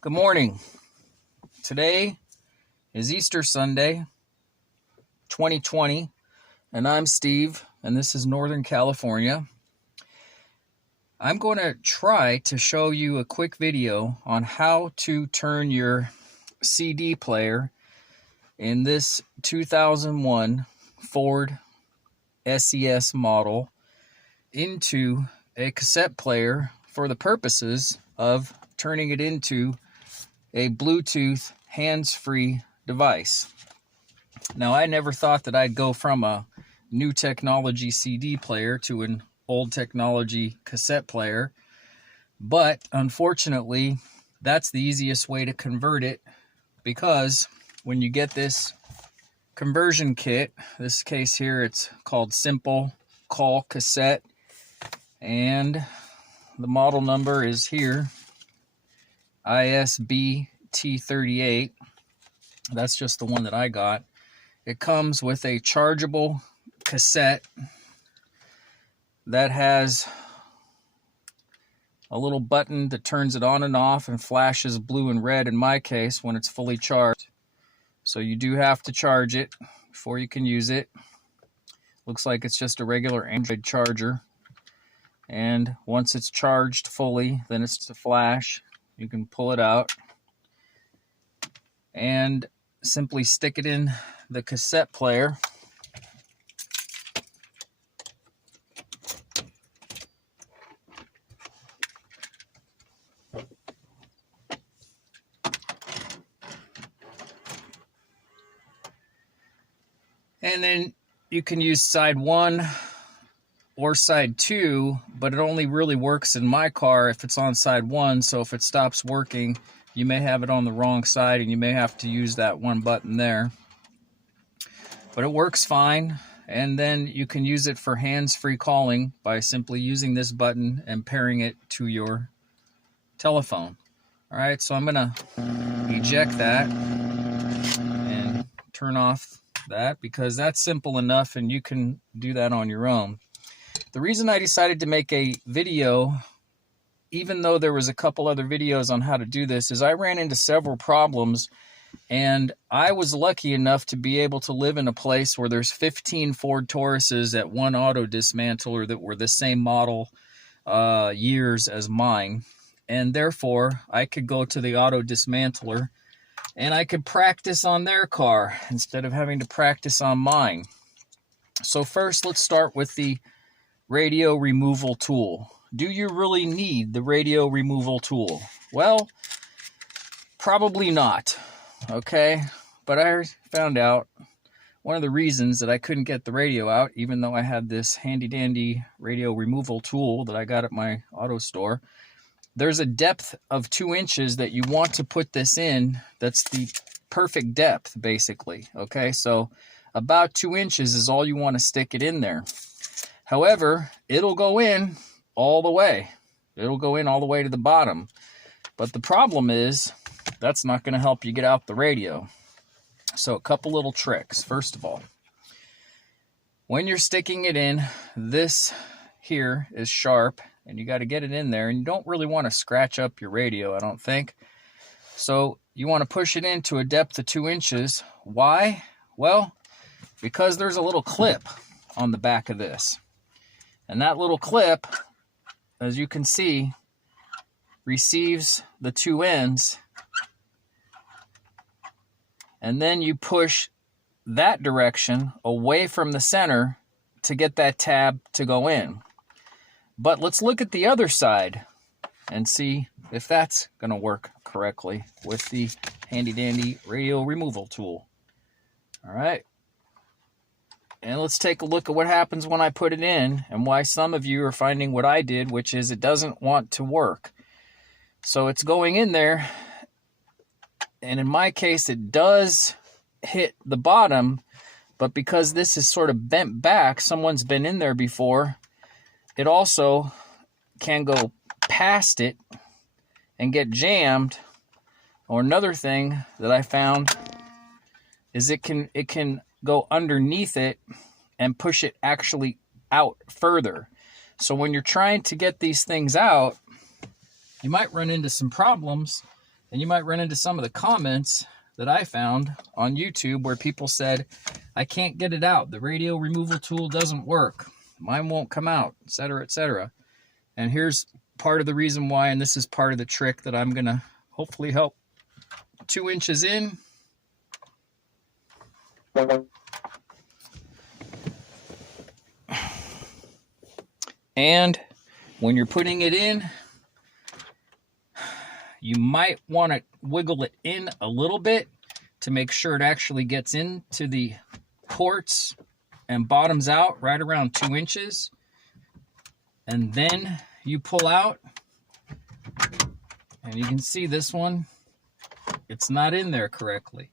Good morning. Today is Easter Sunday, 2020, and I'm Steve, and this is Northern California. I'm going to try to show you a quick video on how to turn your CD player in this 2001 Ford SES model into a cassette player for the purposes of turning it into a Bluetooth hands-free device. Now, I never thought that I'd go from a new technology CD player to an old technology cassette player, but unfortunately, that's the easiest way to convert it, because when you get this conversion kit, this case here, it's called Simple Call Cassette, and the model number is here, ISBT38. That's just the one that I got. It comes with a chargeable cassette that has a little button that turns it on and off and flashes blue and red in my case when it's fully charged. So you do have to charge it before you can use it. Looks like it's just a regular Android charger. And once it's charged fully, then it's to flash. You can pull it out and simply stick it in the cassette player. And then you can use side 1 or side 2, but it only really works in my car if it's on side 1, so if it stops working, you may have it on the wrong side and you may have to use that one button there. But it works fine, and then you can use it for hands-free calling by simply using this button and pairing it to your telephone. Alright, so I'm going to eject that and turn off that, because that's simple enough and you can do that on your own. The reason I decided to make a video, even though there was a couple other videos on how to do this, is I ran into several problems, and I was lucky enough to be able to live in a place where there's 15 Ford Tauruses at one auto dismantler that were the same model years as mine, and therefore I could go to the auto dismantler and I could practice on their car instead of having to practice on mine. So first, let's start with the radio removal tool. Do you really need the radio removal tool? Well, probably not, okay? But I found out one of the reasons that I couldn't get the radio out, even though I had this handy-dandy radio removal tool that I got at my auto store, there's a depth of 2 inches that you want to put this in. That's the perfect depth, basically, okay? So about 2 inches is all you want to stick it in there. However, it'll go in all the way. It'll go in all the way to the bottom. But the problem is, that's not going to help you get out the radio. So a couple little tricks. First of all, when you're sticking it in, this here is sharp, and you got to get it in there, and you don't really want to scratch up your radio, I don't think. So you want to push it into a depth of 2 inches. Why? Well, because there's a little clip on the back of this. And that little clip, as you can see, receives the 2 ends. And then you push that direction away from the center to get that tab to go in. But let's look at the other side and see if that's going to work correctly with the handy-dandy radio removal tool. All right. And let's take a look at what happens when I put it in, and why some of you are finding what I did, which is it doesn't want to work. So it's going in there, and in my case it does hit the bottom, but because this is sort of bent back, someone's been in there before, it also can go past it and get jammed. Or another thing that I found is it can go underneath it and push it actually out further. So when you're trying to get these things out, you might run into some problems And you might run into some of the comments that I found on YouTube where people said, I can't get it out. The radio removal tool doesn't work. Mine won't come out, etc., etc. And here's part of the reason why, and this is part of the trick that I'm going to hopefully help. 2 inches in. And when you're putting it in, you might want to wiggle it in a little bit to make sure it actually gets into the ports and bottoms out right around 2 inches. And then you pull out, and you can see this one, it's not in there correctly.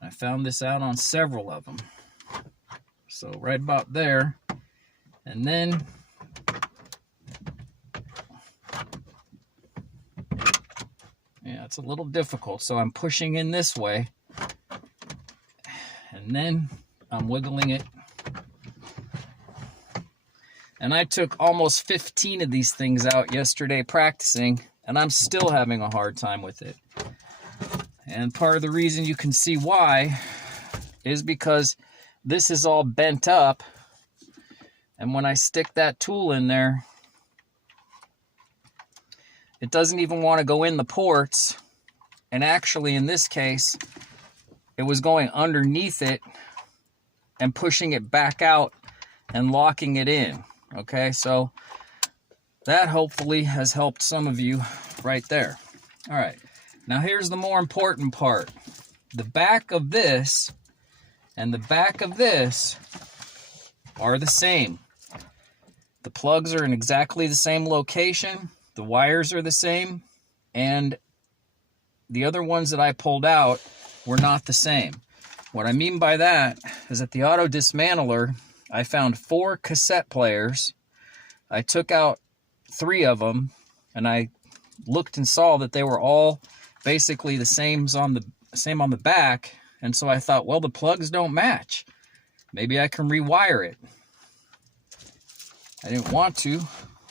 I found this out on several of them. So right about there, and then yeah, it's a little difficult. So I'm pushing in this way, and then I'm wiggling it. And I took almost 15 of these things out yesterday practicing, and I'm still having a hard time with it. And part of the reason you can see why is because this is all bent up, and when I stick that tool in there, it doesn't even want to go in the ports. And actually, in this case, it was going underneath it and pushing it back out and locking it in. Okay, so that hopefully has helped some of you right there. All right, now here's the more important part. The back of this and the back of this are the same. The plugs are in exactly the same location. The wires are the same, and the other ones that I pulled out were not the same. What I mean by that is at the auto dismantler, I found 4 cassette players. I took out 3 of them, and I looked and saw that they were all basically the same on the back, and so I thought, well, the plugs don't match. Maybe I can rewire it. I didn't want to,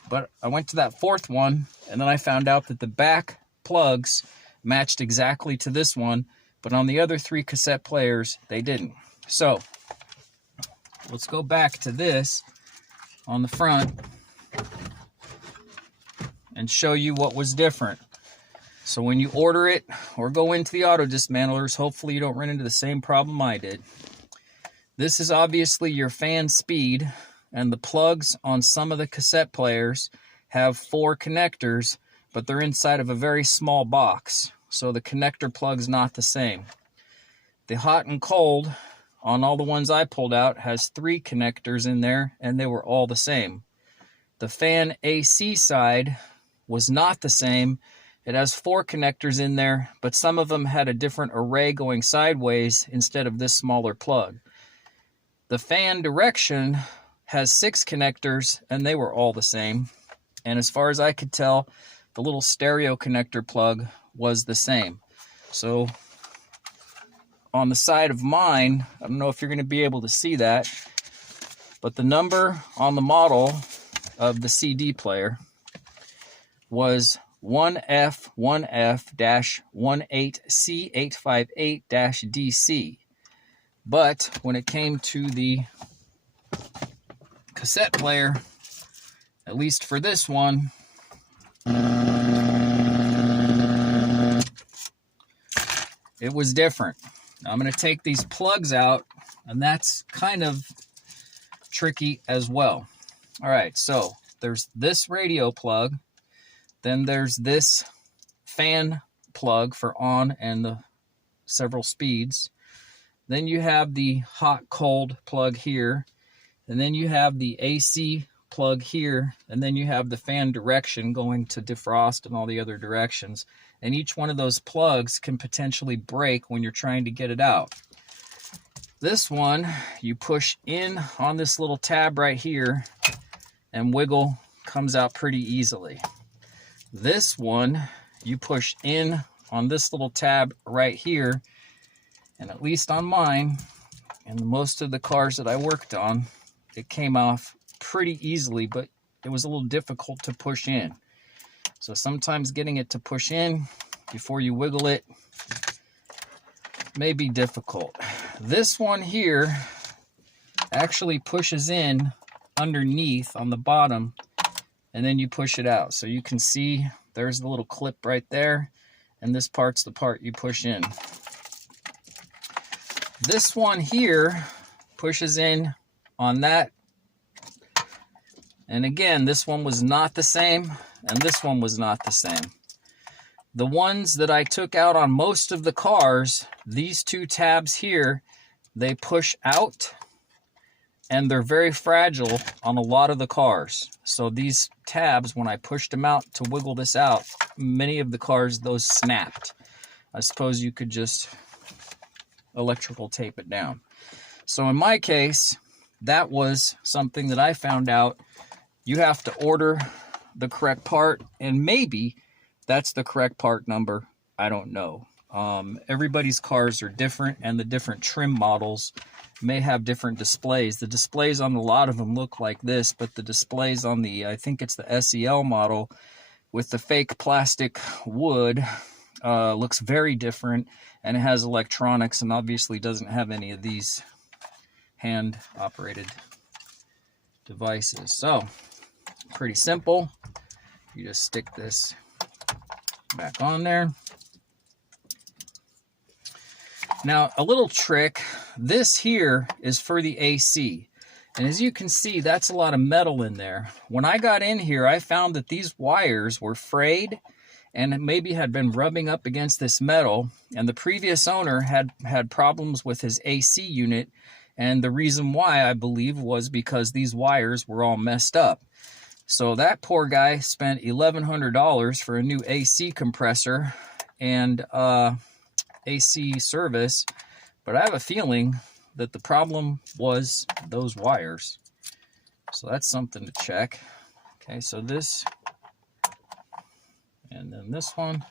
but I went to that 4th one, and then I found out that the back plugs matched exactly to this one, but on the other 3 cassette players, they didn't. So let's go back to this on the front and show you what was different. So when you order it or go into the auto dismantlers, hopefully you don't run into the same problem I did. This is obviously your fan speed, and the plugs on some of the cassette players have 4 connectors, but they're inside of a very small box, so the connector plug's not the same. The hot and cold on all the ones I pulled out has 3 connectors in there, and they were all the same. The fan AC side was not the same. It has 4 connectors in there, but some of them had a different array going sideways instead of this smaller plug. The fan direction has 6 connectors, and they were all the same. And as far as I could tell, the little stereo connector plug was the same. So on the side of mine, I don't know if you're going to be able to see that, but the number on the model of the CD player was 1F1F-18C858-DC. But when it came to the cassette player, at least for this one, it was different. Now I'm going to take these plugs out, and that's kind of tricky as well. All right, so there's this radio plug, then there's this fan plug for on and the several speeds. Then you have the hot-cold plug here, and then you have the AC plug here, and then you have the fan direction going to defrost and all the other directions. And each one of those plugs can potentially break when you're trying to get it out. This one, you push in on this little tab right here, and wiggle comes out pretty easily. This one, you push in on this little tab right here, and at least on mine, and most of the cars that I worked on, it came off pretty easily, but it was a little difficult to push in. So sometimes getting it to push in before you wiggle it may be difficult. This one here actually pushes in underneath on the bottom, and then you push it out. So you can see there's the little clip right there, and this part's the part you push in. This one here pushes in on that. And again, this one was not the same, and this one was not the same. The ones that I took out on most of the cars, these two tabs here, they push out, and they're very fragile on a lot of the cars. So these tabs, when I pushed them out to wiggle this out, many of the cars, those snapped. I suppose you could just electrical tape it down. So in my case, that was something that I found out. You have to order the correct part, and maybe that's the correct part number. I don't know. Everybody's cars are different, and the different trim models may have different displays. The displays on a lot of them look like this, but the displays on the, I think it's the SEL model with the fake plastic wood, looks very different, and it has electronics, and obviously doesn't have any of these hand operated devices. So pretty simple. You just stick this back on there. Now, a little trick, this here is for the AC. And as you can see, that's a lot of metal in there. When I got in here, I found that these wires were frayed and maybe had been rubbing up against this metal. And the previous owner had problems with his AC unit. And the reason why, I believe, was because these wires were all messed up. So that poor guy spent $1,100 for a new AC compressor and AC service, but I have a feeling that the problem was those wires. So that's something to check. Okay, so this, and then this one,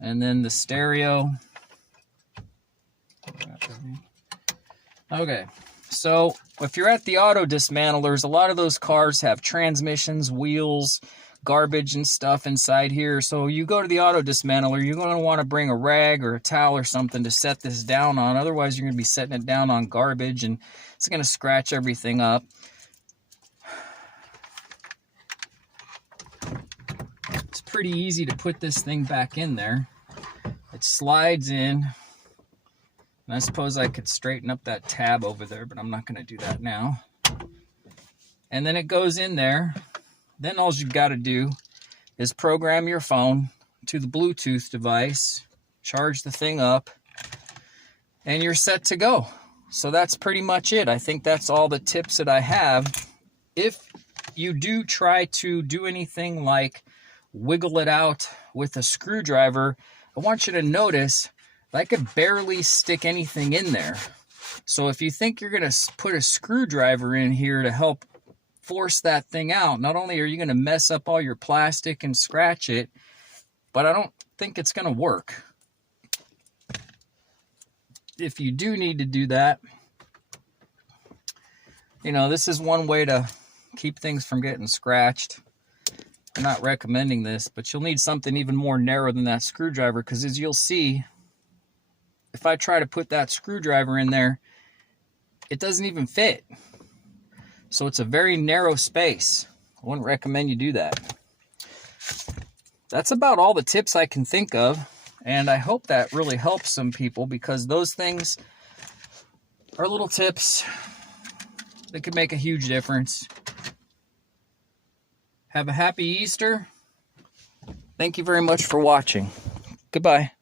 and then the stereo. Okay, so if you're at the auto dismantlers, a lot of those cars have transmissions, wheels, garbage and stuff inside here. So you go to the auto dismantler, you're going to want to bring a rag or a towel or something to set this down on. Otherwise, you're going to be setting it down on garbage, and it's going to scratch everything up. It's pretty easy to put this thing back in there. It slides in. And I suppose I could straighten up that tab over there, but I'm not going to do that now. And then it goes in there. Then all you've got to do is program your phone to the Bluetooth device, charge the thing up, and you're set to go. So that's pretty much it. I think that's all the tips that I have. If you do try to do anything like wiggle it out with a screwdriver, I want you to notice I could barely stick anything in there. So if you think you're going to put a screwdriver in here to help force that thing out, not only are you going to mess up all your plastic and scratch it, but I don't think it's going to work. If you do need to do that, you know, this is one way to keep things from getting scratched. I'm not recommending this, but you'll need something even more narrow than that screwdriver, because as you'll see, if I try to put that screwdriver in there, it doesn't even fit. So it's a very narrow space. I wouldn't recommend you do that. That's about all the tips I can think of, and I hope that really helps some people, because those things are little tips that could make a huge difference. Have a happy Easter. Thank you very much for watching. Goodbye.